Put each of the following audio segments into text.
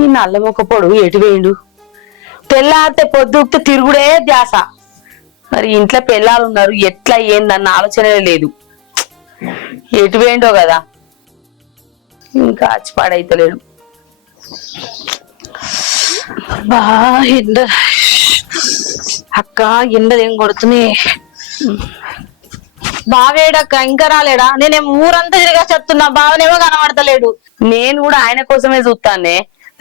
ఈ నల్ల మొక్క పొడుగు ఎటు వేయండు? తెల్లారితే పొద్దుక్తే తిరుగుడే ధ్యాస. మరి ఇంట్లో పిల్లలు ఉన్నారు, ఎట్లా ఏందన్న ఆలోచనే లేదు. ఎటు వేయండో కదా, ఇంకా అచ్చి పాడైతలేడు. బా ఎండ అక్క, ఎండలు ఏం కొడుతున్నాయి. బావేడక్క ఇంకా రాలేడా? నేనేం ఊరంతా తిరిగా చెప్తున్నా, బావనేమో కనబడతలేడు. నేను కూడా ఆయన కోసమే చూస్తానే.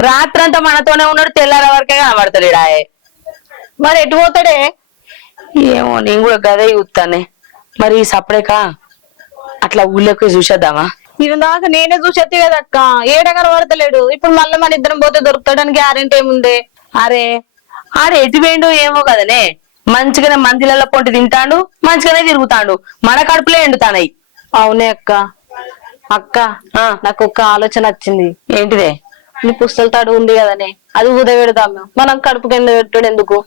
రాత్రంతా మనతోనే ఉన్నాడు, తెల్లార వరకే కనబడతలేడు ఆయే. మరి ఎటు పోతాడే? ఏమో నేను కూడా గదే చూస్తానే. మరి సపరేక అట్లా ఊళ్ళోకి చూసేద్దామా? ఇది దాకా నేనే చూసేది కదక్క, ఏడ కనబడతలేడు. ఇప్పుడు మళ్ళీ మన ఇద్దరం పోతే దొరుకుతాడని గ్యారెంటీ ఏముంది? అరే ఆడ ఎటు వేయండు ఏమో కదనే. మంచిగానే మందిలలో పొంటి తింటాడు, మంచిగానే తిరుగుతాడు, మన కడుపులే ఎండుతానాయి. అవునే అక్క. అక్క నాకు ఒక ఆలోచన వచ్చింది. ఏంటిదే? నీ పుస్తల తాడు ఉంది కదనే, అది ఉదయపెడదాం. మనం కడుపు కింద పెట్టుడు ఎందుకు?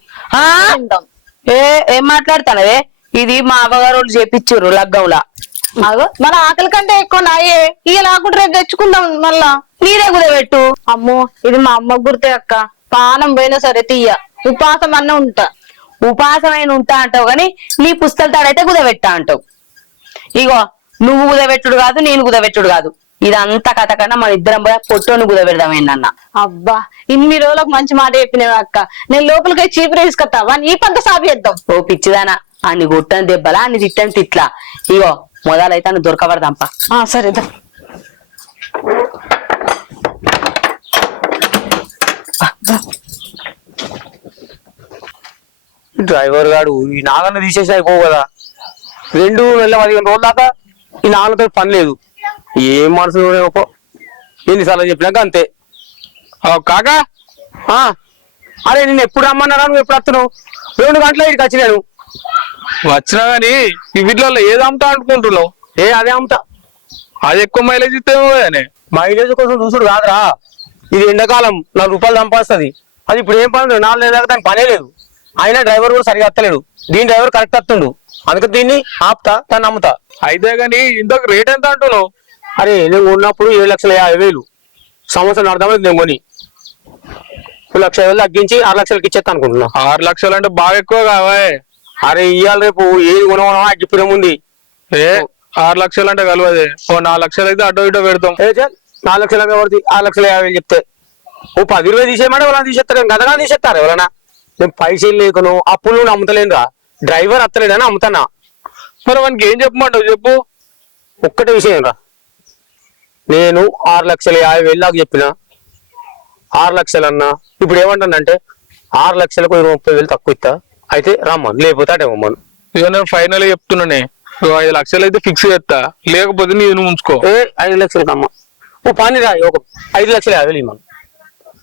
ఏం మాట్లాడతానవే? ఇది మా అవ్వగారు వాళ్ళు చేపిచ్చుర్రు లగ్గంలా. అగో మన ఆకలి కంటే ఎక్కువ నాయే. ఇక నాకుంటే రేపు తెచ్చుకుందాం మళ్ళా. నీరే కుదబెట్టు. అమ్మో, ఇది మా అమ్మ గుర్తే అక్క. పానం పోయినా సరే తీయ, ఉపాసం అన్న ఉంటా. ఉపాసమైన ఉంటా అంటావు గాని నీ పుస్తల తాడైతే కుదబెట్టా అంటావు. ఇగో నువ్వు కుదబెట్టుడు కాదు, నేను కుదబెట్టుడు కాదు. ఇదంతా కథ కన్నా మన ఇద్దరం పోయి పొట్టోని కుదబెడదాం ఏందన్న. అబ్బా, ఇన్ని రోజులకు మంచి మాట చెప్పినావు అక్క. నేను లోపలికి చీపురు తీసుకొస్తా, వాడిని ఈ పంట సాపి చేద్దాం. ఓ పిచ్చిదానా, అన్ని కొట్టని దెబ్బలా, అన్ని తిట్టని తిట్లా. ఇగో మొదలైతే అన్ని దొరకబడదాంపా. సరేదా. డ్రైవర్ గాడు ఈ నాగన్న తీసేసి అయిపో కదా. 2 నెలల 15 రోజుల దాకా ఈ నాగన్నతో పని లేదు. ఏం మనసులో ఎన్నిసార్లు చెప్పినాక అంతే. కాకా అరే నేను ఎప్పుడు రమ్మన్నారా, నువ్వు ఎప్పుడు వస్తున్నావు? 2 గంటల ఇక్కడికి వచ్చినాను. వచ్చినా గానీ ఈ వీటిలో ఏది అమ్ముతా అనుకుంటున్నావు? అదే అమ్ముతా. అది ఎక్కువ మైలేజ్ ఇస్తేమో కానీ మైలేజ్ కోసం చూసుడు కాదురా. ఇది ఎండాకాలం 4 రూపాయలు సంపాదిస్తుంది. అది ఇప్పుడు ఏం పని 4 నెలల దాకా దానికి పనే లేదు. అయినా డ్రైవర్ కూడా సరిగా వస్తలేడు. దీని డ్రైవర్ కరెక్ట్ వస్తుండు, అందుకే దీన్ని ఆపుతా, దాన్ని అమ్ముతా. అయితే గానీ ఇంతకు రేట్ ఎంత అంటున్నావు? అరే నేను కొన్నప్పుడు 7,50,000. సంవత్సరం అర్థమైంది. నేను కొని 2,00,000 తగ్గించి 6 లక్షలకి ఇచ్చేస్తా అనుకుంటున్నా. 6 లక్షలు అంటే బాగా ఎక్కువ కావాయే. అరే ఇవాళ రేపు ఏది కొనవా అగ్గిపురం ఉంది. 6 లక్షలు అంటే కలవదే. ఓ 4 లక్షలు అయితే అటో ఇటో పెడతాం. 4 లక్షలు పడుతుంది. 6,50,000 చెప్తే ఓ 10,20 తీసేయమంటే ఎవరైనా తీసేస్తారు, గదగా తీసేస్తారు ఎవరైనా. నేను పైసలు లేకను అప్పులు నుండి అమ్ముతలేనురా. డ్రైవర్ అత్తలేడని అమ్ముతానా. మరి మనకి ఏం చెప్పమంటావు చెప్పు? ఒక్కటే విషయం రా, నేను 6,50,000 దాకా చెప్పిన. 6 లక్షలు అన్నా ఇప్పుడు ఏమంటానంటే 6 లక్షలకు 30,000 తక్కువ ఇస్తా. అయితే రమ్మను, లేకపోతే అటే ఇవ్వమను. ఇక నేను ఫైనల్ చెప్తున్నానే, 5 లక్షలు అయితే ఫిక్స్ చేస్తా, లేకపోతే నేను ఉంచుకో. 5 లక్షలకి అమ్మ ఓ పని రా, ఒక 5,50,000 ఇవ్వను.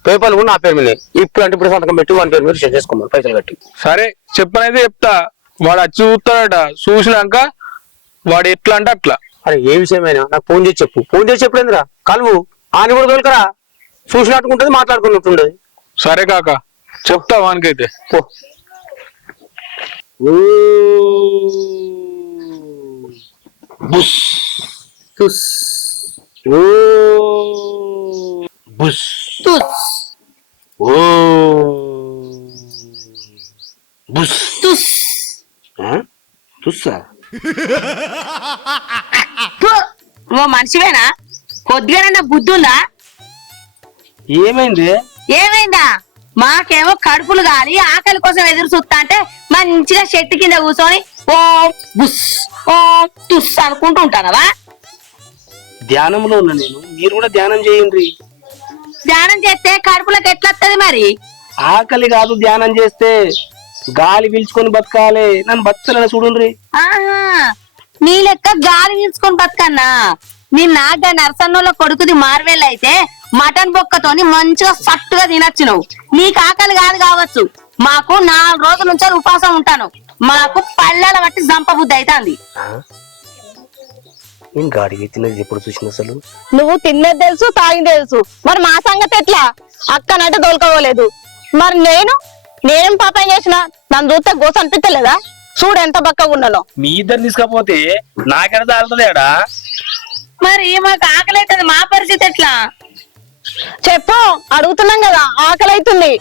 పేపర్లు కూడా నా పేరు మీద. ఇప్పుడు అంటే ఇప్పుడు సంతకం పెట్టి 1 పేరు మీద సెట్ చేసుకోమని పైసలు కట్టి. సరే చెప్పనైతే చెప్తా. వాడు వచ్చి చూస్తాడట, చూసినాక వాడు ఎట్లా అంటే అట్లా. అరే ఏ విషయమైనా నాకు ఫోన్ చేసి చెప్పు. ఫోన్ చేసి చెప్పలేదురా, కలువు ఆని కూడా తోలుకరా. చూసినట్టుకుంటది, మాట్లాడుకున్నట్టుంటది. సరే కాక చెప్తా వానికైతే. పో. బుస్ తుస్ ఓ బుస్ తుస్ ఓ బుస్ తుస్ తుస్సా. ఓ మనిషివేనా? కొద్దిగానన్నా బుద్ధి ఉందా? ఏమైంది? ఏమైందా? మాకేమో కడుపులు గాలి ఆకలి కోసం ఎదురు చూస్తా అంటే మంచిగా చెట్టు కింద కూర్చొని ఓం బుస్ ఓం తుస్ అనుకుంటూ ఉంటానవా? ధ్యానంలో ఉన్నా నేను, మీరు కూడా ధ్యానం చేయండి. ధ్యానం చేస్తే కడుపులోకి ఎట్లా వస్తుంది మరి? ఆకలి కాదు ధ్యానం చేస్తే, గాలి పీల్చుకొని బతకాలి. నన్ను బతకాలని చూడండి. ఆహా, నీ లెక్క గాలి పీల్చుకొని బతకన్నా. నీ నాగా నరసన్నోళ్ళ కొడుకుది మార్వేల్ అయితే మటన్ బొక్కతోని మంచిగా సట్టుగా తినచ్చు. నువ్వు నీకు ఆకలి కాదు కావచ్చు, మాకు 4 రోజుల నుంచి ఉపాసం ఉంటాను. మాకు పళ్ళెల బట్టి జంప బుద్ధి అవుతుంది. నేను గాడికి తిన్నది ఎప్పుడు చూసిన అసలు. నువ్వు తిన్నది తెలుసు, తాగింది తెలుసు, మరి మా సంగతి ఎట్లా? అక్కనంటే దొరకవలేదు. మరి నేనేం పాపం చేసిన? నన్ను చూస్తే గోస అనిపించలేదా? చూడు ఎంత బక్కగా ఉన్నానో. మీ ఇద్దరు తీసుకపోతే నాకెడ తాగుతుందేడా? మరి మాకు ఆకలి అవుతుంది, మా పరిస్థితి ఎట్లా? చెప్పు, అడుగుతున్నాం కదా, ఆకలి అవుతుంది.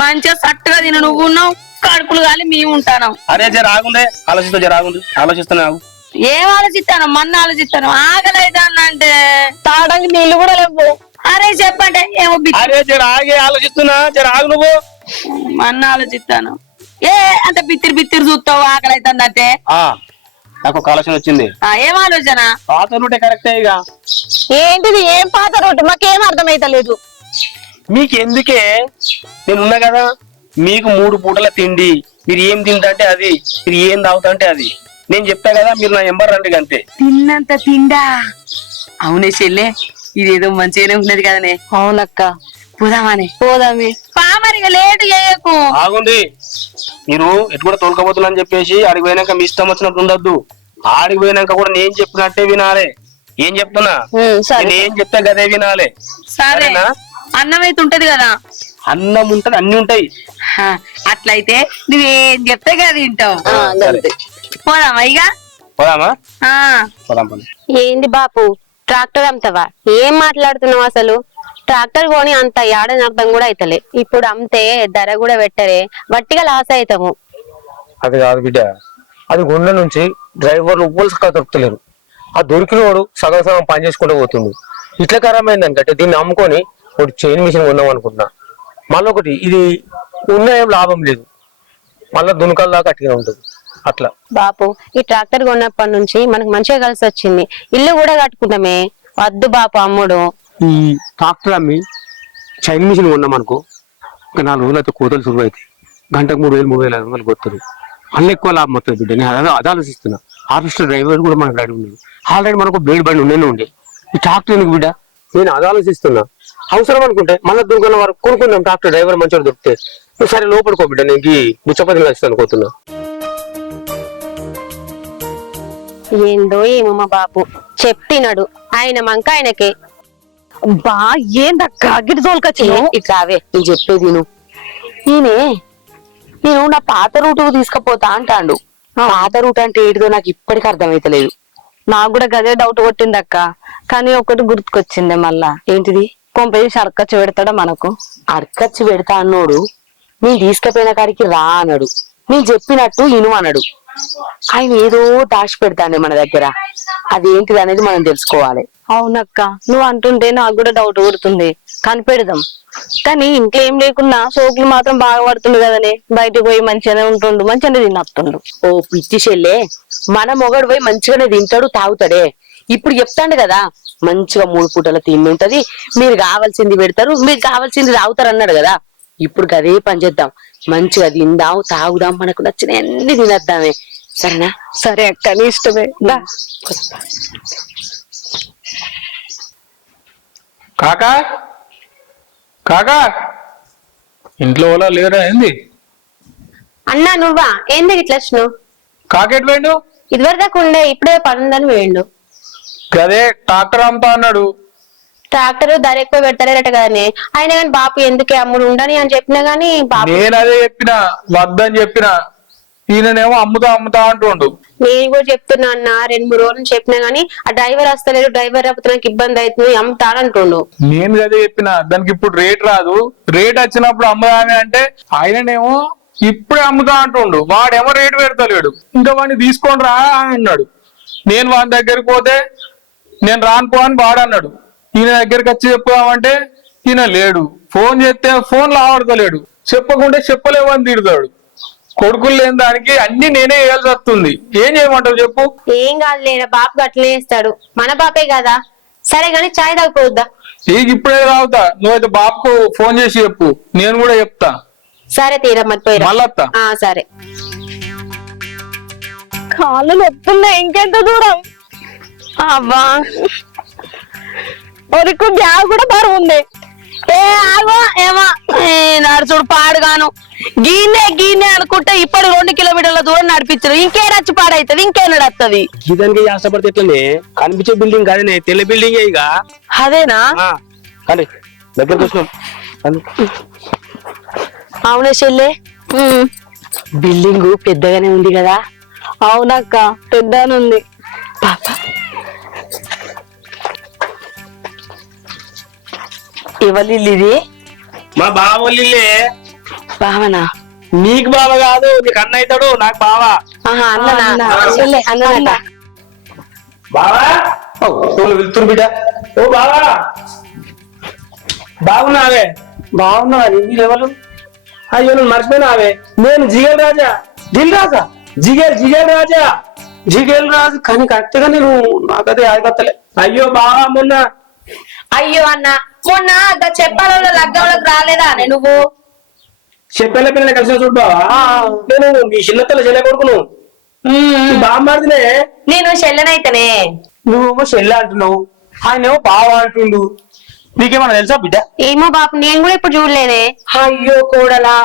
మంచిగా సట్టుగా తిన, నువ్వు ఉన్నావు కడుపులు గాలి మేము ఉంటాను. అరే జర ఆగుందే, ఆలోచిస్తున్నావు. ఏం ఆలోచిస్తాను, మన్న ఆలోచిస్తాను. ఆకలి అవుతానంటే తాగడానికి నీళ్లు కూడా లేవు. అరే చెప్పంటే ఏమో అరే జర ఆగే, ఆలోచిస్తున్నా, జర ఆగు నువ్వు. మన్న ఆలోచిస్తాను. ఏ అంత బిత్తిరి బిత్తిరి చూస్తావు ఆకలి అవుతుందంటే. నాకు ఒక ఆలోచన వచ్చింది. ఏం ఆలోచన? పాత రూటే కరెక్టే. ఇక ఏంటిది? ఏం పాత రోడ్డు? మాకేం అర్థమైతలేదు. మీకు ఎందుకే, నేనున్నా కదా. మీకు 3 పూటల తిండి, మీరు ఏం తింటే అది, మీరు ఏం తాగుతా అది. నేను చెప్తా కదా, మీరు నా ఎంబర్ రండి అంతే. తిన్నంత తిండా. అవునే చెల్లె, ఇదేదో మంచిగానే ఉన్నది కదనే. అవునక్క, పోదామానే. పోదామే. పామరిగా లేటు చేయకు. ఆగుంది, మీరు ఎటు కూడా తోలుకపోతున్నా అని చెప్పేసి ఆడికి పోయినాక మీ ఇష్టం వచ్చినట్టు ఉండొద్దు. ఆడికి పోయినాక కూడా నేను చెప్పినట్టే వినాలే. ఏం చెప్తున్నా, సరే. నేను ఏం చెప్తే గదే వినాలే. సరే, అన్నం అయితే ఉంటది కదా. అన్నం ఉంటది, అన్ని ఉంటాయి. అట్లయితే నువ్వేం చెప్తే కదా తింటావు. పోదామా ఇక? పోదామా? ఆ, పోదాం పని. ఏంది బాపు, ట్రాక్టర్ అమ్ముతావా? ఏం మాట్లాడుతున్నావు అసలు? ట్రాక్టర్ కొని అంత ఏడని అర్థం కూడా అయితలే. ఇప్పుడు అమ్మితే ధర కూడా పెట్టరే, వట్టిగా లాస్ అవుతాము. అది కాదు బిడ్డ, అది గుండె నుంచి డ్రైవర్లు ఉవ్వలుసుగా దొరుకుతలేరు. ఆ దొరికినోడు సగం సగం పని చేసుకుంటూ పోతుంది. ఇట్లా ఖరామైందంటే దీన్ని అమ్ముకొని ఒకటి చైన్ మిషన్ కొన్నాం అనుకుంటున్నా. మళ్ళీ ఒకటి ఇది ఉన్న ఏం లాభం లేదు, మళ్ళీ దునకల్లా కట్టిగా ఉంటుంది. అట్లా బాపు, ఈ ట్రాక్టర్ కొన్నప్పటి నుంచి మనకు మంచిగా కలిసి వచ్చింది. ఇల్లు కూడా కట్టుకుంటామే. వద్దు బాపు అమ్ముడు. ఈ ట్రాక్టర్ అమ్మి చైన్ మిషన్ కొన్నాం అనుకో, ఇంకా 4 రోజులు అయితే కోతలు సులువు అవుతాయి. గంటకు 3,000 3,500 కొత్తరు. అన్నీ ఎక్కువ లాభం వస్తుంది బిడ్డ. నేను అది ఆలోచిస్తున్నా. ఆఫీస్లో డ్రైవర్ కూడా మనకు రెడీ ఉన్నాడు. ఆల్రెడీ మనకు బ్లేడ్ బండి ఉండే ఈ ట్రాక్టర్ ఎందుకు బిడ్డ, నేను అది ఆలోచిస్తున్నా. అవసరం అనుకుంటే మళ్ళీ దుర్గన్న వరకు కొనుక్కుందాం. ట్రాక్టర్ డ్రైవర్ మంచిగా దొరికితే నువ్వు సరే లోపడుకో బిడ్డ, నేను ముచ్చపతిని కలిసి అనుకోతున్నా. ఏందో ఏమో మా బాపు చెప్తినాడు, ఆయన మంక ఆయనకే. బా ఏందక్క గిడి తోలుకొచ్చి ఇట్లావే నేను చెప్పేది నేను నా పాత రూటుకు తీసుకుపోతా అంటాండు. పాత రూట్ అంటే ఏంటిదో నాకు ఇప్పటికీ అర్థమైతలేదు. నాకు కూడా గదే డౌట్ కొట్టింది అక్క. కానీ ఒకటి గుర్తుకొచ్చింది మళ్ళా. ఏంటిది? కొంపేసి అరకచ్చి పెడతాడా మనకు? అరకచ్చి పెడతా అన్నోడు నేను తీసుకుపోయిన కాడికి రా అన్నాడు. నేను చెప్పినట్టు ఇను అన్నాడు. ఆయన ఏదో దాచి పెడతాండే మన దగ్గర. అదేంటిది అనేది మనం తెలుసుకోవాలి. అవునక్క, నువ్వు అంటుంటే నాకు కూడా డౌట్ కొడుతుంది. కనిపెడదాం. కానీ ఇంట్లో ఏం లేకున్నా సోకులు మాత్రం బాగా పడుతుంది కదనే. బయటకు పోయి మంచిగానే ఉంటుండు, మంచిగానే తినొస్తుండు. ఓ పిచ్చి చెల్లే, మన మొగడు పోయి మంచిగానే తింటాడు తాగుతాడే. ఇప్పుడు చెప్తాండు కదా, మంచిగా 3 పూటల తిండి ఉంటది, మీరు కావాల్సింది పెడతారు, మీరు కావాల్సింది తాగుతారు అన్నాడు కదా. ఇప్పుడు అదే పని చేద్దాం. మంచిగా తిందాం, తాగుదాం, మనకు నచ్చిన అన్ని తినేద్దామే. సరేనా? సరే అక్క, నీ ఇష్టమే. కాకా కాకా, ఇంట్లో వాళ్ళ లేరా ఏంది? అన్నా నువ్వా? ఏంది ఇట్లా వచ్చినావు? కాకెట్ పోయిండు? ఇదివరదాకా ఉండే, ఇప్పుడే పనుందని వేయండు. గదే ట్రాక్టర్ అమ్ముతా అన్నాడు. ట్రాక్టర్ ధర ఎక్కువ పెడతారట కదనే. అయినా కానీ బాపు ఎందుకే అమ్ముడు ఉండని అని చెప్పినా గానీ బాపు. నేను అదే చెప్పినా, వద్దని చెప్పినా. ఈయననేమో అమ్ముతా అంటుండు. నేను కూడా చెప్తున్నా అన్న, 2-3 రోజులు చెప్పినా గానీ ఆ డ్రైవర్ వస్తలేడు, డ్రైవర్ రాకపోతే నాకు ఇబ్బంది అవుతుంది, అమ్ముతాడంటుండు. నేను అదే చెప్పినా, దానికి ఇప్పుడు రేట్ రాదు, రేట్ వచ్చినప్పుడు అమ్ముదామే అంటే ఆయననేమో ఇప్పుడే అమ్ముతా అంటుండు. వాడేమో రేటు పెడతలేడు. ఇంకా వాడిని తీసుకొని రా అన్నాడు. నేను వాడి దగ్గరికి పోతే నేను రాను పో అని వాడన్నాడు. ఈయన దగ్గరికి వచ్చి చెప్పుదామంటే ఈయన లేడు. ఫోన్ చేస్తే ఫోన్ లావడతలేడు. చెప్పకుంటే చెప్పలేవు అని తిడతాడు. కొడుకులు లేని దానికి అన్ని నేనే వేయాల్సి వస్తుంది. ఏం చేయమంటావు చెప్పు? ఏం కాదు లేరా, బాపు అట్లనే వేస్తాడు, మన బాపే కదా. సరే గానీ చాయ్ తాగిపోద్దా? ఇప్పుడే తాగుతా. నువ్వైతే బాపుకు ఫోన్ చేసి చెప్పు, నేను కూడా చెప్తా. సరే తీరా మర్చిపోయిరా. మళ్ళొత్తా. సరే. కాళ్ళు నొప్పున్నాయి, ఇంకెంత దూరం? అవ్వా, ఒరికి బ్యాగ్ కూడా బరువు ఉంది. ఆగో ఏమో నడుచుడు పాడుగాను. గీనే అనుకుంటే ఇప్పుడు 2 కిలోమీటర్ల దూరం నడిపించరు. ఇంకే రచ్చి పాడైతుంది, ఇంకే నడుస్తుంది. ఇదానికి ఆశపడితే ఎట్లనే కనిపించే బిల్డింగ్ కాదనే, తెల్ల బిల్డింగ్ ఇక. అదేనా? కానీ దగ్గరకు వచ్చినాం. అవునే చెల్లె, బిల్డింగ్ పెద్దగానే ఉంది కదా. అవునక్క, పెద్దగానే ఉంది. ఎవరి ఇది మా బావోళ్ళే. బావనా? నీకు బావ కాదు, నీకు అన్న అవుతాడు, నాకు బావ. ఆహా, అన్ననా? అన్ననట. బావా వెళ్తురు బిడ్డ. ఓ బావా, బాగున్నావే? బాగున్నావా? నీళ్ళు అయ్యో నువ్వు మర్చిపోయినావే. నేను జిగేల్ రాజా. దిల్ రాజా? జిగేల్ రాజా. జిగేల్ రాజు కానీ కరెక్ట్ గా నేను నాకదే ఆగిపోతలే. అయ్యో బావా, మొన్న అయ్యో అన్న, మొన్న చెప్పాలలో లగ్గంలోకి రాలేదా నువ్వు? చెప్పేళ్ళ పిల్లలు కలిసి చూడు బావా. నేను నీ చిన్నతల చెల్లె కొడుకును. బామ్మాడినే. నేను చెల్లెనైతేనే. నువ్వేమో చెల్లె అంటున్నావు, ఆయన ఏమో బావ అంటుండు. నీకేమన్నా తెలుసా బిడ్డ? ఏమో బాపు, నేను కూడా ఇప్పుడు చూడలేదే. అయ్యో కోడలా,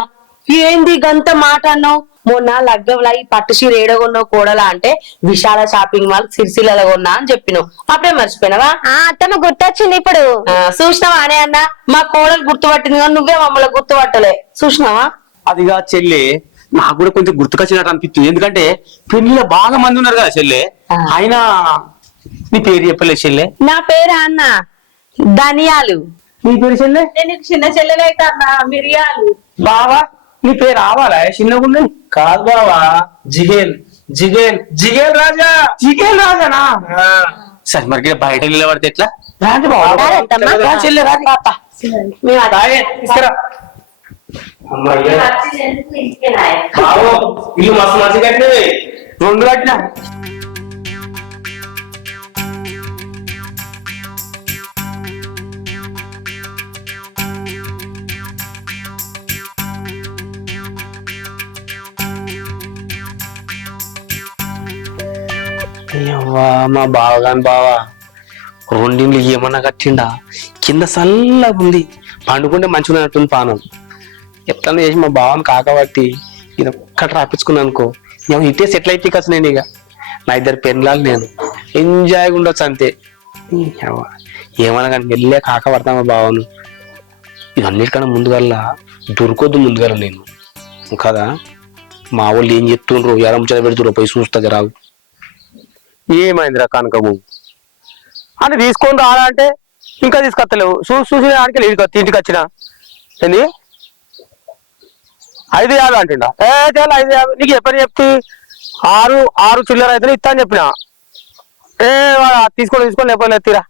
ఏంది గంత మాట అన్నావు? మొన్న లగ్గంలో ఈ పట్టు చీర ఏడగొన్నావు కోడలా అంటే విశాల షాపింగ్ మాల్ సిరిసిల్లలో కొన్నా అని చెప్పినావు. అప్పుడే మర్చిపోయినావా? అత్తమ్మ గుర్తొచ్చింది ఇప్పుడు. చూసినావా అనే అన్న, మా కోడలు గుర్తుపట్టింది కానీ నువ్వే మమ్మల్ని గుర్తుపట్టలే. చూసినావా? అదిగా చెల్లె, నాకు కూడా కొంచెం గుర్తుకొచ్చినట్టు అనిపిస్తుంది. ఎందుకంటే పెళ్లిలో బాగా మంది ఉన్నారు కదా చెల్లె. అయినా నీ పేరు చెప్పలేదు చెల్లె. నా పేరు అన్న ధనియాలు. నీ పేరు చెల్లె? నేను చిన్న చెల్లెలైతే అన్న మిరియాలు. బావా, నీ పేరు రావాలా చిన్నగుండే? కాదు బావా, జిగేల్ రాజా. జిగేల్ రాజానా? సరే మరి బయట నిలబడితే ఎట్లా? రాజు బావా, చెల్లె రాజు. తీసుకురా. బావో, ఇల్లు మస్తు మంచి కట్టినవి, 2 కట్టినా. మా బావగాని బావా 2 ఇండ్లు ఏమన్నా కట్టిండా? కింద సల్లగా ఉంది, పండుకుంటే మంచిగా ఉన్నట్టుంది పానం. ఎట్లా చేసి మా బావని కాకబట్టి ఇది ఒక్కటి రాపించుకున్నాను అనుకో, నేను ఇటే సెటిల్ అయితే కదా. నేను ఇక నా 2 పెళ్ళాలు నేను ఎంజాయ్గా ఉండొచ్చు అంతే. ఏమన్నా కానీ వెళ్ళే కాకపడతా మా బావను. ఇవన్నిటికన్నా ముందుగల్లా దొరకొద్దు ముందుగల నేను కదా. మా వాళ్ళు ఏం చెప్తుండ్రు, ఎలా ముచ్చట పెడుతుర్రో పోయి చూస్తుంది రావు. ఏమైందిరా కనకము అని తీసుకొని రాలా అంటే ఇంకా తీసుకొస్తలేవు. చూసి ఆడికి ఇంటికి వచ్చిన ఏంది 5,50 అంటుండా? చాలా 5,50 నీకు ఎప్పని చెప్తే 6 చిల్లర అయితే ఇస్తా అని చెప్పిన. తీసుకొని లేకపోతే తీరా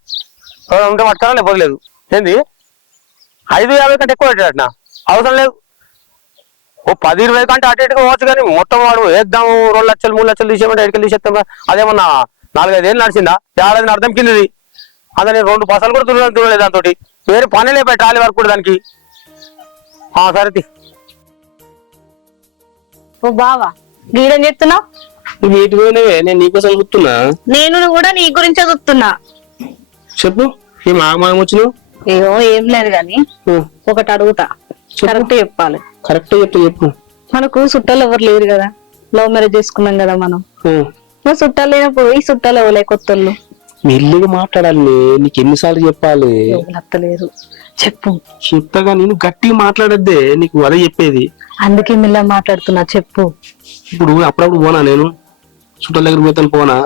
ఉంటే పట్టుకున్నా లేకపోతే లేదు. ఏంది 5,50 కంటే ఎక్కువ పెట్టాడట. అవసరం లేదు, ఓ 10-20 కంటే అటు ఇటుగా పోవచ్చు. కానీ మొత్తం వాడు వేద్దాం 2 లక్షలు 3 లక్షలు తీసేమంటే ఎక్కడికి తీసేస్తాం. అదేమన్నా 4-5 ఏళ్ళు నడిచిందా? ఏడాది అర్థం కిందది. అదే నేను 2 పసలు కూడా తుడలేదు దాంతో. వేరే పని లేపాయి ట్రాలీ వరకు కూడా దానికి. సరే ఓ బావా, గీడని చెప్తున్నావు? నీటి పోయినవే, నేను నీకోసం గుర్తున్నా. నేను కూడా నీ గురించే గుర్తున్నా. చెప్పు, ఏం ఆగమాగం వచ్చినావు? ఏమో ఏం లేదు గాని ఒకటి అడుగుతా, కరెక్ట్ చెప్పాలి. కరెక్ట్ చెప్పు. మనకు చుట్టాలు ఎవరు లేరు కదా, లవ్ మ్యారేజ్ చేసుకున్నాం కదా మనం. చుట్టాలు లేనప్పుడు ఈ చుట్టాలు ఎవరు కొత్తలు? మెల్లిగా మాట్లాడాలి, నీకు ఎన్నిసార్లు చెప్పాలి? నచ్చలేదు, చెప్పు. చెప్తాగా, నేను గట్టిగా మాట్లాడద్దే, నీకు అదే చెప్పేది. అందుకే మెల్ల మాట్లాడుతున్నా, చెప్పు. ఇప్పుడు అప్పుడప్పుడు పోనా నేను చుట్టాల దగ్గర పోతాను, పోనా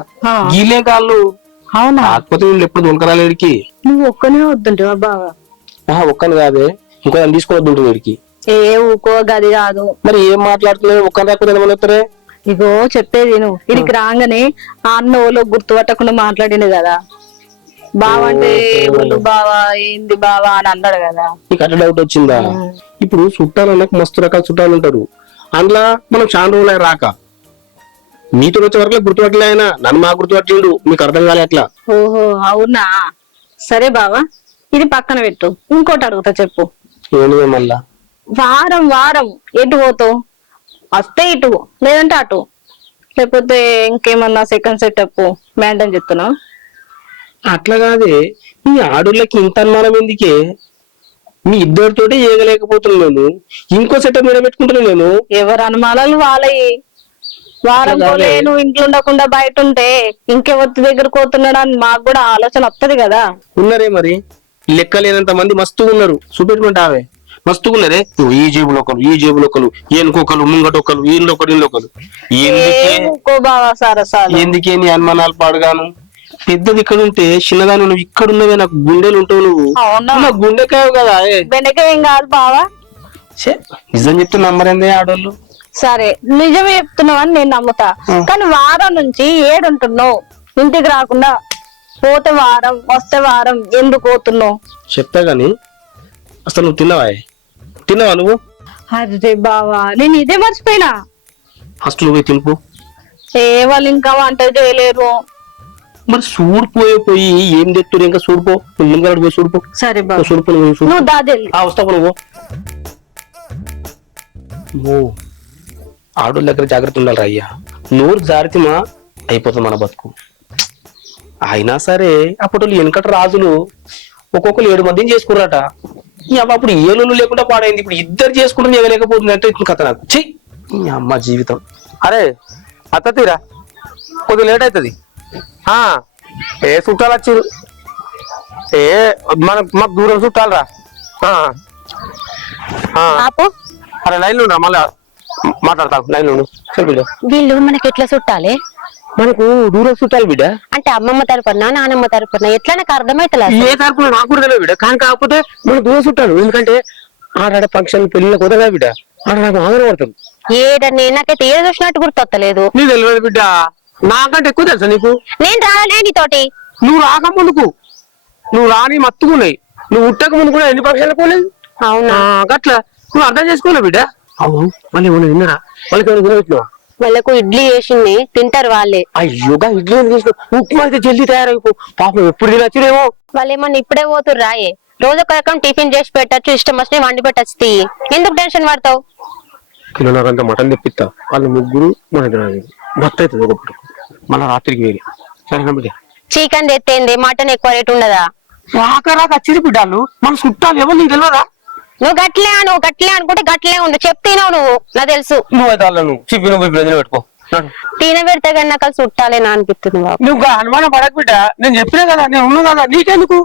గీలే కాళ్ళు. అవునా? కాకపోతే వీళ్ళు ఎప్పుడు దొరకరాలేడికి. నువ్వు ఒక్కనే వద్దుంటావా బాగా? ఒక్కని కాదే, ఇంకో దాన్ని తీసుకోవద్దు వీడికి. ఏ ఊకో గది కాదు. మరి ఏం మాట్లాడుతున్నావు? ఒక్కని రాకపోతే ఏమని వస్తారే? ఇగో చెప్పేది నువ్వు, ఇడికి రాగానే ఆ అన్న ఓలో గుర్తుపట్టకుండా మాట్లాడింది కదా. బావంటే వాళ్ళు బావా ఏంది బావా అని అన్నాడు కదా. నీకు అట్లా డౌట్ వచ్చిందా? ఇప్పుడు చుట్టాలు నాకు మస్తు రకాల చుట్టాలు ఉంటారు. అందులో మనం చాలా రోజులు రాక మీతో వచ్చే వరకు గుర్తుపట్టలే. ఆయన నన్ను మా గుర్తుపట్టిండు, మీకు అర్థం కాలే అట్లా. ఓహో అవునా, సరే బావా ఇది పక్కన పెట్టు. ఇంకోటి అడుగుతా, చెప్పు. ఏంటి మళ్ళా? వారం వారం ఎటు పోతావు? వస్తే ఇటు, లేదంటే అటు, లేకపోతే ఇంకేమన్నా సెకండ్ సెటప్ మెయింటైన్ చెప్తున్నావు? అట్లా కాదే, ఈ ఆడోళ్ళకి ఇంత అనుమానం ఎందుకే? మీ ఇద్దరితోటి ఏగలేకపోతున్నాను, ఇంకో సెటప్ మీద పెట్టుకుంటున్నాను నేను. ఎవరు అనుమానాలు వాళ్ళయి. వారం పోలే నువ్వు ఇంట్లో ఉండకుండా బయట ఉంటే ఇంకెవరి దగ్గరకు పోతున్నాడు అని మాకు కూడా ఆలోచన వస్తది కదా. ఉన్నారే మరి, లెక్క లేనంత మంది మస్తుగా ఉన్నారు. చూపెట్టుకుంటావే, మస్తుగా ఉన్నారే. ఈ జేబులో ఒకరు, ఈ జేబులో ఒకరు, ఏనుకొకరు, ముంగటొకరు, ఈయనొకరు, ఇళ్ళొకరు. ఎందుకే నీ అనుమానాలు పాడుగాను? పెద్దది ఇక్కడ ఉంటే చిన్నదాని నువ్వు ఇక్కడ ఉన్నవే నాకు గుండెలు ఉంటావు నువ్వు అవునా? నాకు గుండెకాయవు కదా బెండకాయ ఏం కాదు బావా. ఛే, నిజం చెప్తే నమ్మరేందే ఆడోళ్ళు. సరే నిజమే చెప్తున్నావని నేను నమ్ముతా, కానీ వారం నుంచి ఏడుంటున్నావు ఇంటికి రాకుండా? పోతే వారం వస్తే వారం ఎందుకు పోతున్నావు? చెప్తా గాని అసలు నువ్వు తిన్నావా నువ్వు? అరే బావా నేను ఇదే మర్చిపోయినా. ఫస్ట్ నువ్వు తినుపు. ఏ వాళ్ళు ఇంకా వంట చేయలేరు. మరి పోయి ఏం తెత్తురు ఇంకా చూడిపో, ముందు పోయి చూడిపో. సరే బాబు చూడిపో నువ్వు దాదెళ్ళి. వస్తావు నువ్వు. ఆడోళ్ళ దగ్గర జాగ్రత్త ఉండాలి అయ్యా. నోరు జారితమా అయిపోతుంది మన బతుకు. అయినా సరే అప్పటి వెనకట రాజులు ఒక్కొక్కరు 7 మందిని చేసుకున్నారట. అప్పుడు ఏళ్ళు లేకుండా పాడైంది. ఇప్పుడు ఇద్దరు చేసుకుంటే ఇవ్వలేకపోతుంది అంటే ఇట్లా కథ నాకు. చెయ్యి అమ్మ జీవితం. అరే అత్త తీరా కొద్దిగా లేట్ అవుతుంది. ఏ చుట్టాలు వచ్చారు, మాకు దూరం చుట్టాలరా. పాపు అరే లైన్లో ఉన్నా, మళ్ళా మాట్లాడతాను. లైన్లో ఉండు. చెప్పి వీళ్ళు మనకి ఎట్లా చుట్టాలి? మనకు దూరం చుట్టాలి బిడ్డ. అంటే అమ్మమ్మ తరపున నానమ్మ తరపున ఎట్లా నాకు అర్థమైతలేదు. ఏ తరపున నాకు కూడా తెలియదు బిడ్డ. కానీ కాకపోతే మన దూరం చుట్టాలు. ఎందుకంటే ఆడ ఫంక్షన్ పెళ్లిలో కుదరదా బిడ్డ. ఆడ నాకు ఆదరణ పడతాడు. ఏడని నాకైతే ఏదో చూసినట్టు గుర్తొత్తలేదు. నీకు తెలియదు బిడ్డ, నాకంటే ఎక్కువ తెలుసా నీకు? నేను రాలే నీతోటి. నువ్వు రాక ముందుకు నువ్వు రాని మత్తుకున్నాయి. నువ్వు ఉట్టక ముందు కూడా ఎన్ని పక్షాలు పోలేదు. అవునా? అట్లా నువ్వు అర్థం చేసుకోలే బిడ్డ. అవును మళ్ళీ ఏమన్నా తిన్నారా? వాళ్ళకి ఏమైనా తినబెట్టినావా? వాళ్ళకు ఇడ్లీ వేసింది తింటారు వాళ్ళే. అయ్యోగా ఇడ్లీ చేసిన ఉప్మా అయితే జల్దీ తయారైపో. పాపం ఎప్పుడు తినచ్చుడేమో. వాళ్ళు ఏమన్నా ఇప్పుడే పోతురు రాయే. రోజు ఒక రకం టిఫిన్ చేసి పెట్టచ్చు, ఇష్టం వచ్చి వండి పెట్టచ్చు. తీ ఎందుకు టెన్షన్ పడతావు? కిలోన్నరంతా మటన్ తెప్పిస్తా. వాళ్ళు ముగ్గురు మన మొత్తం అవుతుంది ఒకప్పుడు. మళ్ళీ రాత్రికి వేరే. సరేనా బిడ్డ? చికెన్ తెత్తేంది, మటన్ ఎక్కువ రేటు ఉండదా? రాక వచ్చింది బిడ్డాలు మన చుట్టాలు ఎవరు నీకు తెలియదా? నువ్వు గట్లే అనుకుంటే గట్లే ఉండు. చెప్తున్నావు నువ్వు, నాకు తెలుసు. నువ్వైతే వాళ్ళు చెప్పి నువ్వు ఇప్పుడు పెట్టుకో. తిన పెడితే కానీ నాకు అది చుట్టాలేనా అనిపిస్తుంది బాబు. నువ్వు అనుమానం పడక బిడ్డ. నేను చెప్పినా కదా, నేను ఉన్నా కదా, నీకెందుకు?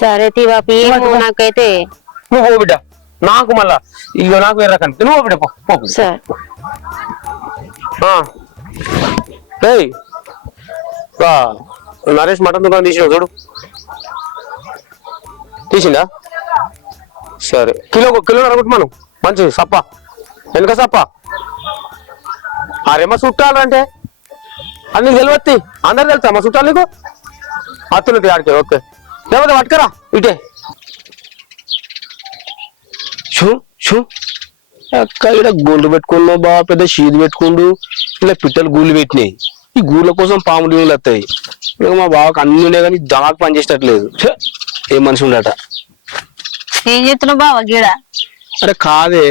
సరే తీవాపి నాకైతే. నువ్వు పో బిడ్డ. నాకు మళ్ళా ఇక నాకు వేరే రకం. నువ్వు బిడ్డ పో. సరే నరేష్ మటన్ దుకాణం తీసినావు చూడు. తీసిందా? సరే కిలో అనుకుంటు మనం మంచి సప్ప వెనుక సప్ప. అరేమో చుట్టాలంటే అన్ని తెలివత్తి అందరు తెలుసా మా చుట్టాలు నీకు? అత్తున్నది ఆడికి. ఓకే లేకపోతే పట్టుకరా ఇటే. అక్క ఇక్కడ గోళ్ళు పెట్టుకున్నావు బాగా, పెద్ద షీది పెట్టుకుండు. ఇలా పిట్టలు గూళ్ళు పెట్టినాయి. ఈ గూళ్ళ కోసం పాములు నీళ్ళు వస్తాయి. ఇక మా బావకు అన్ని ఉన్నాయి కానీ దానికి పని చేసేటట్లేదు. ఏ మనిషి ఉండట. ఏం చేస్తున్నావు బావ గీడ? అరే కాదే,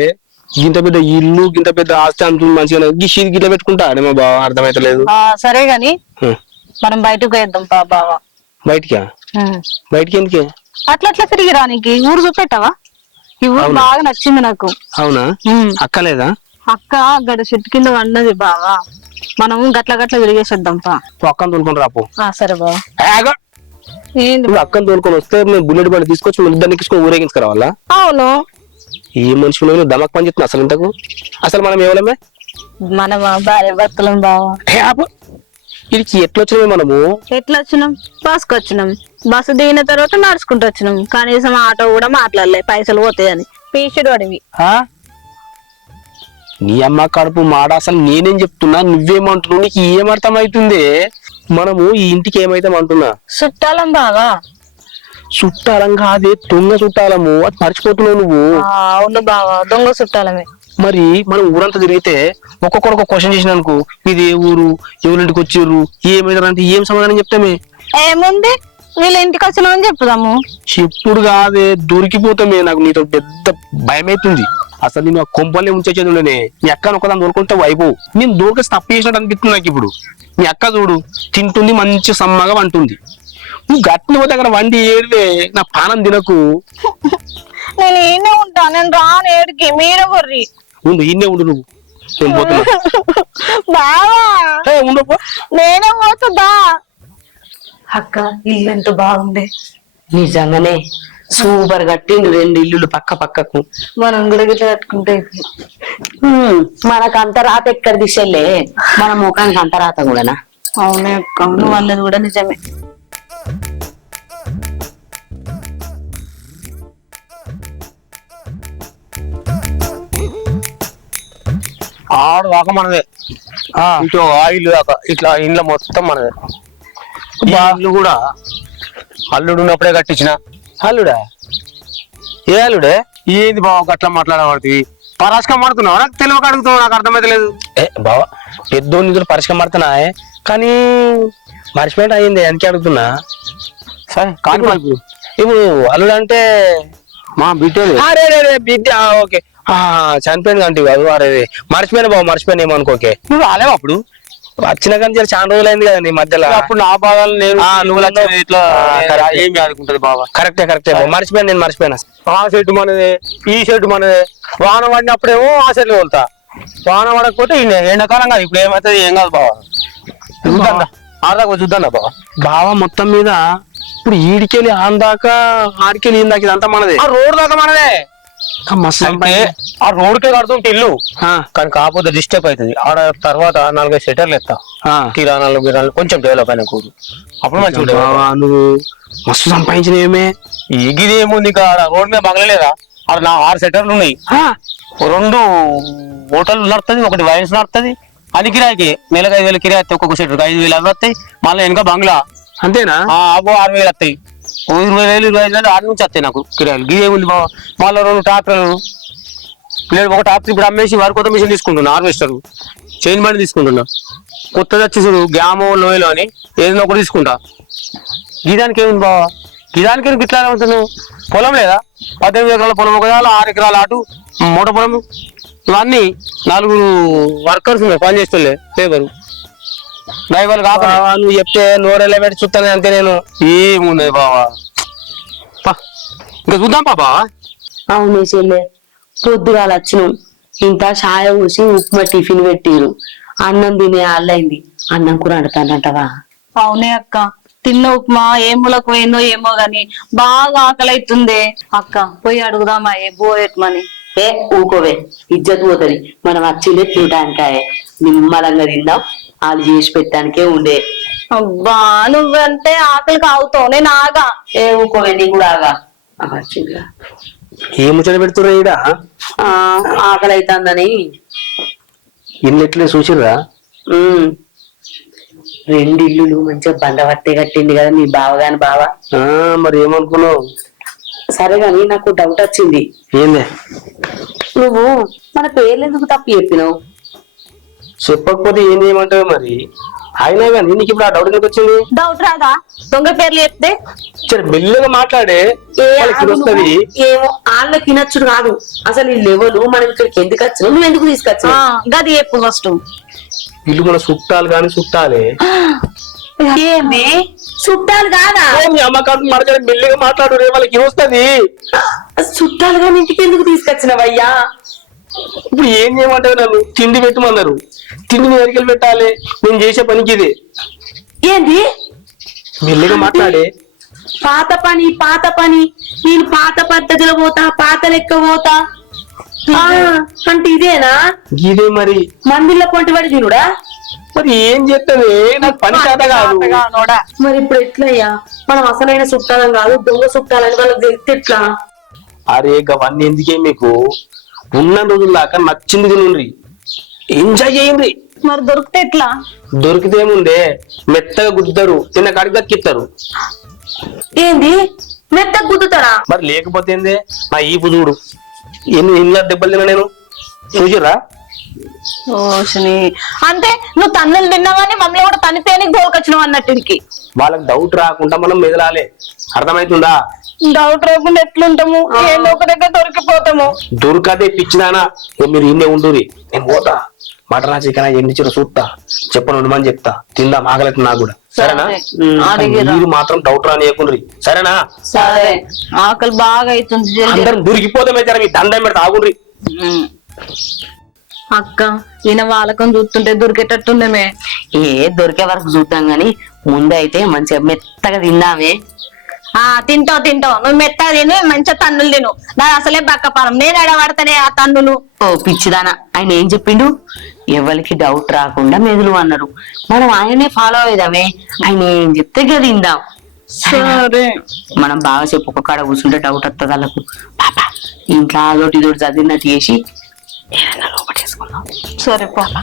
గింత పెద్ద ఇల్లు గింత పెద్ద ఆస్తి అంత మంచిగా ఈ షీది గిట్ల పెట్టుకుంటా అరే మా బావ. అర్థమైతలేదు. సరే గాని మనం బయటకు వేద్దాం బావ. బయటికి ఎందుకే? అట్లా తిరిగి రానికి ఊరు చూపెట్టావా? ఈ ఊరు బాగా నచ్చింది నాకు. అవునా? అక్కలేదా? అక్క గడ చెట్టు కింద వండది బావా. మనం గట్ల తిరిగేసేద్దాం పా. అక్కను తోలుకొని రాపో. సరే బావా. ఏంది నువ్వు అక్కను తోలుకొని వస్తే మేము బుల్లెట్ బండి తీసుకొచ్చి ఇద్దరిని తీసుకొని ఊరేగించుకురావాలా? అవును. ఏ మనిషి నువ్వు దమక్ పని చెప్తున్నా అసలు ఇంతకు? అసలు మనం ఎవరమే? మనం భార్య భర్తలం బావా. వీడికి ఎట్లా వచ్చినామే మనము? ఎట్లా వచ్చినాం? బస్కి వచ్చినాం. బస్సు దిగిన తర్వాత నడుచుకుంటూ వచ్చినాం. కనీసం ఆటో కూడా మాట్లాడలే, పైసలు పోతాయని. పీచుడు అడివి. నీ అమ్మ కడుపు మాట. అసలు నేనేం చెప్తున్నా, నువ్వేమంటున్నావు? నీకు ఏమర్థం అవుతుంది? మనము ఈ ఇంటికి ఏమైతాం అంటున్నా? చుట్టాలం బావా. చుట్టాలం కాదే, దొంగ చుట్టాలము. అది మర్చిపోతున్నావు నువ్వు. అవును బావా, దొంగ చుట్టాలమే. మరి మనం ఊరంతా తిరిగితే ఒక్కొక్కరు ఒక క్వశ్చన్ చేసిన అనుకో, ఇది ఏ ఊరు, ఎవరింటికి వచ్చిర్రు, ఏమైతారంటే ఏం సమాధానం చెప్తామే? ఏముంది, వీళ్ళ ఇంటికి వచ్చినామని చెప్పుదాము. చెప్పుడు కాదే, దొరికిపోతామే. నాకు నీతో పెద్ద భయం అవుతుంది. అసలు నేను కొంపలే ఉంచేది ఉండనే. మీ అక్కను ఒకదాన్ని దొరుకుంటే వైపు నేను దొరికేసి తప్పు చేసినట్టు అనిపిస్తుంది నాకు ఇప్పుడు. మీ అక్క చూడు తింటుంది, మంచి సమ్మగా వంటుంది. నువ్వు గట్టిన పోతే అక్కడ వండి ఏడువే, నా పానం తినకు. నేను ఈయనే ఉంటా, నేను రాను ఏడికి. మీరే బొర్రి ఉండు, ఈయనే ఉండు నువ్వు. నేను పోతున్నా బావా. ఉండవు, నేనే పోతుందా? అక్క ఇల్లు ఎంత బాగుంది. నిజంగానే సూపర్ కట్టిండు 2 ఇల్లులు పక్క పక్కకు. మనం కూడా గిట్లా కట్టుకుంటే మనకు అంత రాత ఎక్కడ దిశలే, మన ముఖానికి అంత రాత కూడానా? అవునే అక్క నువ్వు అన్నది కూడా నిజమే. ఆడు దాకా మనదే, ఇటు ఆయిల్ దాకా ఇట్లా ఇంట్లో మొత్తం మనదే. ఈ ఇల్లు కూడా అల్లుడు ఉన్నప్పుడే కట్టించిన. అల్లుడా? ఏ అల్లుడే? ఏంది బావ గట్లా మాట్లాడబడుతుంది? పరాశకం పడుతున్నావు, నాకు తెలియక అడుగుతున్నావు, నాకు అర్థమైతే లేదు. ఏ బావా, పెద్దోడి నిధులు పరిశ్రమ పడుతున్నా కానీ మర్చిపోయిన అయింది అందుకే అడుగుతున్నా. సరే కానీ ఇప్పుడు అల్లుడు అంటే మా బిడ్డలు బిడ్డ. ఓకే, చనిపోయింది అంటే కాదు. అరే మర్చిపోయినా బావ, మర్చిపోయినా ఏమనుకోకే. నువ్వు రాలేవు అప్పుడు? వచ్చిన కానీ చాలా రోజులైంది కదా నీ మధ్యలో. అప్పుడు నా బాధలు నేను నువ్వు ఇట్లా ఏమి ఆదుకుంటది బాబా. కరెక్టే మర్చిపోయాను, నేను మర్చిపోయినా. ఆ షెడ్ మనదే, ఈ షెడ్ మనదే. వాన పడినప్పుడేమో ఆ షెడ్లు వెళ్తా, వాన పడకపోతే ఎండాకాలం కాదు. ఇప్పుడు ఏమవుతుంది ఏం కాదు బాబా. చూద్దా ఆడదాకా చూద్దా బాబా. బావ మొత్తం మీద ఇప్పుడు ఈడికెళ్ళి ఆందాకా ఆడికెళ్ళి ఇందాక ఇదంతా మనదే. ఆ రోడ్ దాకా మనదే. మస్తు అంటే ఆ రోడ్కే కడుతుంటే ఇల్లు, కానీ కాకపోతే డిస్టర్బ్ అవుతుంది. ఆడ తర్వాత 4-5 షెటర్లు ఎత్తా, కిరాణాలు గిరాణాలు కొంచెం డెవలప్ అయిన కూడు, అప్పుడు మంచిగా. నువ్వు మస్తు సంపాదించిన ఏమే. ఎగిరి ఏముంది ఇక ఆడ రోడ్ మీద బంగలేదా? ఆడ 6 షెటర్లు ఉన్నాయి, 2 హోటల్ నడుతుంది, 1 వైన్స్ నడుతుంది. అది కిరాయికి నెలకు 5,000 కిరాయి వస్తాయి, ఒక్కొక్క షెటర్ 5,000 అవి వస్తాయి. మళ్ళీ వెనక బంగ్లా అంతేనా? అబ్బో 6,000 వస్తాయి, 20,000 25,000 ఆడ నుంచి వస్తాయి నాకు కిరాయిలు. గిదేముంది బాబా. మళ్ళీ 2 ట్రాక్టర్లు, నేను ఒక ట్రాక్టర్ ఇప్పుడు అమ్మేసి వారి కొత్త మిషన్ తీసుకుంటున్నా, హార్వెస్టర్ చైన్ బండి తీసుకుంటున్నా. కొత్తది వచ్చేసాడు గ్యామో లోయలో అని, ఏదైనా ఒకటి తీసుకుంటా. గిదానికి ఏముంది బాబా, గిదానికి ఇట్లా ఉంటున్నావు. పొలం లేదా? 18 ఎకరాల పొలం, 6 ఎకరాల అటు మూట పొలం. ఇవన్నీ 4 వర్కర్స్ ఉన్నాయి, పని చేస్తుండే లేబరు డ్రైవర్లు కాక. నువ్వు చెప్తే నోరెళ్ళ పెట్టి చూస్తాను అంతే. నేను ఏముంది బావా, ఇంకా చూద్దాం పాపా. అవును చెల్లె, పొద్దుగాల వచ్చినాం, ఇంత ఛాయ పోసి ఉప్మా టిఫిన్ పెట్టిరు, అన్నం తినే అల్లైంది. అన్నం కూర అంటానంటవా? అవునే అక్క, తిన్న ఉప్మా ఏ మూలకు పోయిందో ఏమో గాని బాగా ఆకలి అవుతుంది. అక్క పోయి అడుగుదామా ఏ బోయట్మని. ఏ ఊకోవే, ఇజ్జత్ పోతుంది. మనం వచ్చిందే తినటానికాయ, నిమ్మలంగా తిందాం, వాళ్ళు చేసి పెట్టడానికే ఉండే. అబ్బా నువ్వంటే ఆకలి కావుతావు, నేను ఆగా. ఏ ఊకోవే, నీ కూడా ఆగా. ఏ ముచ్చట పెడుతుర్రా ఈడ? ఆకలి అవుతుందని ఇల్లు ఎట్లే చూసిర్రా? 2 ఇల్లులు మంచిగా బండవట్టే కట్టింది కదా మీ బావగాని బావ. మరి ఏమనుకున్నావు? సరే గాని నాకు డౌట్ వచ్చింది. ఏందే? నువ్వు మన పేర్లు ఎందుకు తప్పు చెప్పినావు? చెప్పకపోతే ఏం చేయమంటావు మరి? అయినా కానీ నీకు ఇప్పుడు ఆ డౌట్ ఎందుకు వచ్చింది? డౌట్ రాదా? దొంగ పేర్లు చెప్తే సరే మెల్లగా మాట్లాడే వస్తుంది. ఏమో వాళ్ళకి వినొచ్చుడు కాదు, అసలు ఈ లెవెల్ మనం ఇక్కడికి ఎందుకు వచ్చినావు, నువ్వు ఎందుకు తీసుకొచ్చినా? గది చెప్పు ఫస్ట్. వీళ్ళు మన చుట్టాలు కానీ చుట్టాలే. ఏంది చుట్టాలు కాదా? అమ్మకాలు మరొక మెల్లగా మాట్లాడు, రే వాళ్ళకి వస్తుంది. చుట్టాలు కానీ ఇంటికి ఎందుకు తీసుకొచ్చినవయ్యా? ఇప్పుడు ఏం చేయమంటావు? నన్ను తిండి పెట్టమన్నారు, తిండి నేను ఎరికలు పెట్టాలి, నేను చేసే పనికి ఇది. ఏంది మెల్లగా మాట్లాడే. పాత పని నేను పాత పద్ధతిలో పోతా, పాత లెక్క పోతా అంటే ఇదేనా? ఇదే మరి. మందిలో పొంటివాడి తినుడా? మరి ఏం చేస్తుంది? నాకు పని చేత కాదు. మరి ఇప్పుడు ఎట్లయ్యా? మనం అసలైన చుట్టాలం కాదు, దొంగ చుట్టాలని వాళ్ళకి తెలిస్తే ఎట్లా? అరే గవన్నీ ఎందుకే మీకు? ఉన్న రోజుల్లాక నచ్చింది తినండి, ఎంజాయ్ చేయండి. మరి దొరికితే ఎట్లా? దొరికితే ఏముందే, మెత్తగా గుద్దుతారు, తిన్న కాడికి దక్కిస్తారు. ఏంది మెత్తగా గుద్దుతారా? మరి లేకపోతే ఏందే? నా ఈ చూడు ఎన్ని దెబ్బలు తిన్నా నేను, చూసిర్రా? అంటే నువ్వు తన్నులు తిన్నావని మమ్మల్ని కూడా తనిపేనికి దోకొచ్చినావు అన్నట్టుకి. వాళ్ళకి డౌట్ రాకుండా మనం మెదలాలి, అర్థమవుతుందా? డౌట్ రాకుండా ఎట్లుంటాము? ఏదో ఒక దగ్గర దొరికిపోతాము. దొరకదే పిచ్చిదానా, మీరు ఇన్నే ఉండురి, నేను పోతా. మటనా చికెన్ ఎన్ని చిన్న చూస్తా, చెప్పను ఉండమని చెప్తా, తిందాం, ఆకలికి నాకు కూడా. సరేనా? మీరు మాత్రం డౌట్ రానియకుండ్రి, సరేనా? సరే, ఆకలి బాగా అవుతుంది. అందరం దొరికిపోతామైతే మీ దండం పెడితే ఆగుండ్రి. అక్క ఈయన వాళ్ళకం చూస్తుంటే దొరికేటట్టుండమే. ఏ దొరికే వరకు చూద్దాం గాని ముందైతే మంచిగా మెత్తగా తిందామే. తింటావు నువ్వు మెత్తగా తిను మంచిగా తన్నులు తిను నాకు అసలే బక్కపాలం నేను ఎడబడతానే ఆ తన్నులు. ఓ పిచ్చిదానా, ఆయన ఏం చెప్పిండు? ఎవరికి డౌట్ రాకుండా మెదులు అన్నారు. మనం ఆయనే ఫాలో అయ్యేదామే. ఆయన ఏం చెప్తే గదిందాం. సరే మనం బాగా చెప్పు ఒక కాడ కూర్చుంటే డౌట్ వస్తుంది వాళ్ళకు. పాపా ఇంట్లో అదోటి ఇదోటి చదివినట్టు చేసి ఏదైనా లోపటేసుకుందాం. సరే పాప.